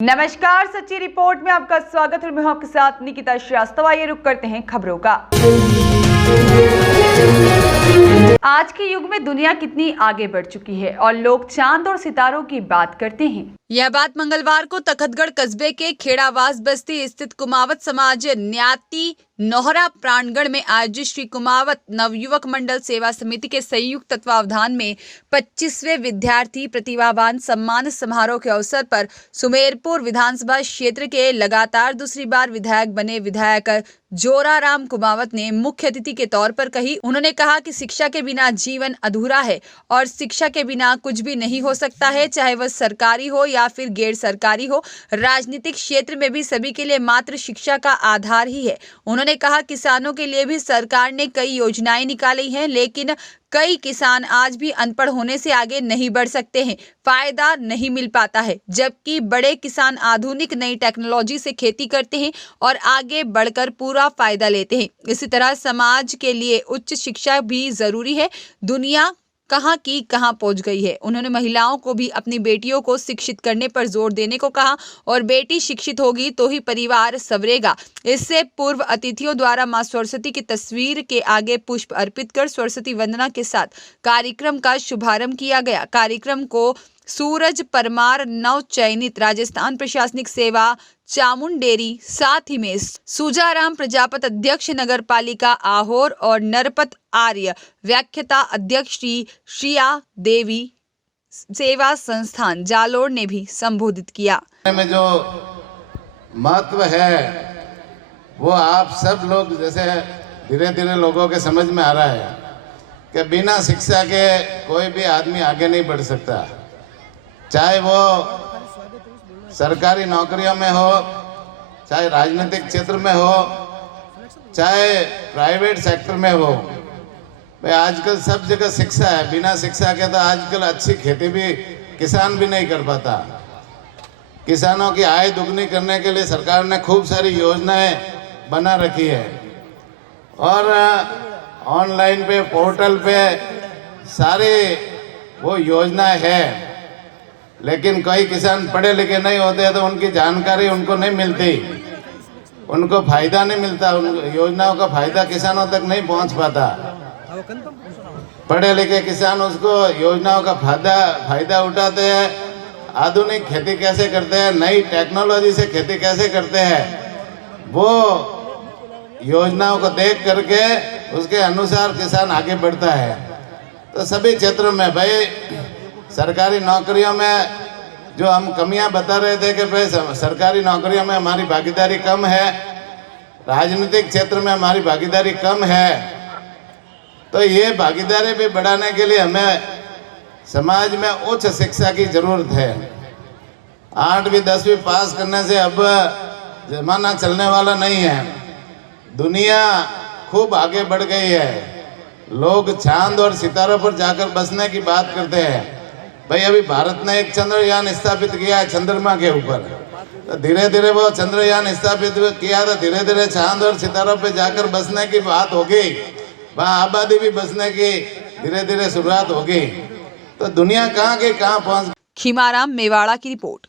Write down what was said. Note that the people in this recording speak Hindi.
नमस्कार, सच्ची रिपोर्ट में आपका स्वागत है। मैं हूं आपके साथ निकिता श्रीवास्तव। आइए रुक करते हैं खबरों का। आज के युग में दुनिया कितनी आगे बढ़ चुकी है और लोग चांद और सितारों की बात करते हैं। यह बात मंगलवार को तखतगढ़ कस्बे के खेड़ावास बस्ती स्थित कुमावत समाज न्याती नोहरा प्राणगढ़ में आयोजित श्री कुमावत नवयुवक मंडल सेवा समिति के संयुक्त तत्वावधान में 25वें विद्यार्थी प्रतिभावान सम्मान समारोह के अवसर पर सुमेरपुर विधानसभा क्षेत्र के लगातार दूसरी बार विधायक बने विधायक जोराराम कुमावत ने मुख्य अतिथि के तौर पर कही। उन्होंने कहा कि शिक्षा के बिना जीवन अधूरा है और शिक्षा के बिना कुछ भी नहीं हो सकता है, चाहे वह सरकारी हो या फिर गैर सरकारी हो। राजनीतिक क्षेत्र में भी सभी के लिए मात्र शिक्षा का आधार ही है। उन्होंने कहा किसानों के लिए भी सरकार ने कई योजनाएं निकाली हैं, लेकिन कई किसान आज भी अनपढ़ होने से आगे नहीं बढ़ सकते हैं, फायदा नहीं मिल पाता है, जबकि बड़े किसान आधुनिक नई टेक्नोलॉजी से खेती करते हैं और आगे बढ़कर पूरा फायदा लेते हैं। इसी तरह समाज के लिए उच्च शिक्षा भी जरूरी है। दुनिया कहाँ की कहाँ पहुंच गई है। उन्होंने महिलाओं को भी अपनी बेटियों को शिक्षित करने पर जोर देने को कहा और बेटी शिक्षित होगी तो ही परिवार संवरेगा। इससे पूर्व अतिथियों द्वारा मां सरस्वती की तस्वीर के आगे पुष्प अर्पित कर सरस्वती वंदना के साथ कार्यक्रम का शुभारंभ किया गया। कार्यक्रम को सूरज परमार नव चयनित राजस्थान प्रशासनिक सेवा चामुंडेरी, साथ ही में सुजाराम प्रजापत अध्यक्ष नगर पालिका आहोर और नरपत आर्य व्याख्याता अध्यक्ष श्री श्रिया देवी सेवा संस्थान जालोर ने भी संबोधित किया। में जो महत्व है वो आप सब लोग जैसे धीरे धीरे लोगों के समझ में आ रहा है कि बिना शिक्षा के कोई भी आदमी आगे नहीं बढ़ सकता, चाहे वो सरकारी नौकरियों में हो, चाहे राजनीतिक क्षेत्र में हो, चाहे प्राइवेट सेक्टर में हो। भाई आजकल सब जगह शिक्षा है, बिना शिक्षा के तो आजकल अच्छी खेती भी किसान भी नहीं कर पाता। किसानों की आय दुगनी करने के लिए सरकार ने खूब सारी योजनाएं बना रखी है और ऑनलाइन पे पोर्टल पे सारी वो योजनाएं है, लेकिन कई किसान पढ़े लिखे नहीं होते तो उनकी जानकारी उनको नहीं मिलती, उनको फायदा नहीं मिलता, उन योजनाओं का फायदा किसानों तक नहीं पहुंच पाता। पढ़े लिखे किसान उसको योजनाओं का फायदा उठाते हैं, आधुनिक खेती कैसे करते हैं, नई टेक्नोलॉजी से खेती कैसे करते हैं, वो योजनाओं को देख करके उसके अनुसार किसान आगे बढ़ता है। तो सभी क्षेत्रों में भाई सरकारी नौकरियों में जो हम कमियां बता रहे थे कि भाई सरकारी नौकरियों में हमारी भागीदारी कम है, राजनीतिक क्षेत्र में हमारी भागीदारी कम है, तो ये भागीदारी भी बढ़ाने के लिए हमें समाज में उच्च शिक्षा की जरूरत है। 8वीं 10वीं पास करने से अब जमाना चलने वाला नहीं है। दुनिया खूब आगे बढ़ गई है, लोग चांद और सितारों पर जाकर बसने की बात करते हैं। भाई अभी भारत ने एक चंद्रयान स्थापित किया है चंद्रमा के ऊपर, तो धीरे धीरे वो चंद्रयान स्थापित किया तो धीरे धीरे चांद और सितारों पे जाकर बसने की बात होगी, वहाँ आबादी भी बसने की धीरे धीरे शुरुआत होगी। तो दुनिया कहाँ की कहाँ पहुँच। खीमाराम मेवाड़ा की रिपोर्ट।